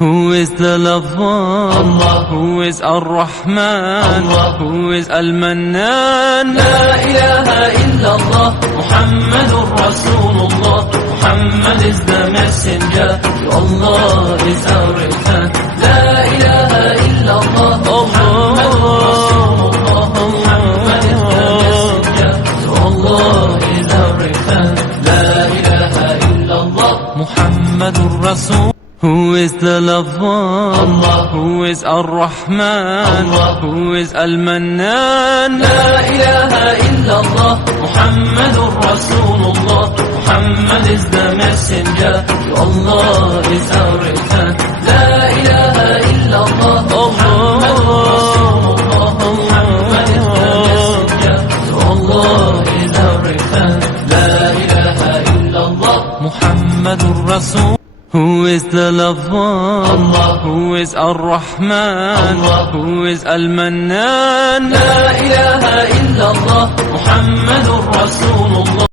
Who is the lover? Allah. Who is Ar-Rahman? Allah. Who is Al-Mannan? La ilaha illallah, Muhammadur Rasulullah. Muhammad is the messenger, to Allah is our return. La ilaha illallah, Muhammadur Rasulullah. Muhammad is the messenger, to Allah is our return. La ilaha illallah, Muhammadur Rasul. Who is the lover? Allah. Who is Ar-Rahman? Allah. Who is Al-Mannan? La ilaha illallah, Muhammadur Rasulullah. Muhammad is the messenger, to Allah is our return. La ilaha illallah, Muhammadur Rasulullah. Muhammad is the messenger, to Allah is our return. La ilaha illallah, Muhammadur Rasul. Who is the lover? Allah. Who is Ar-Rahman? Allah. Who is Al-Mannan? La ilaha illallah, Muhammadur Rasulullah.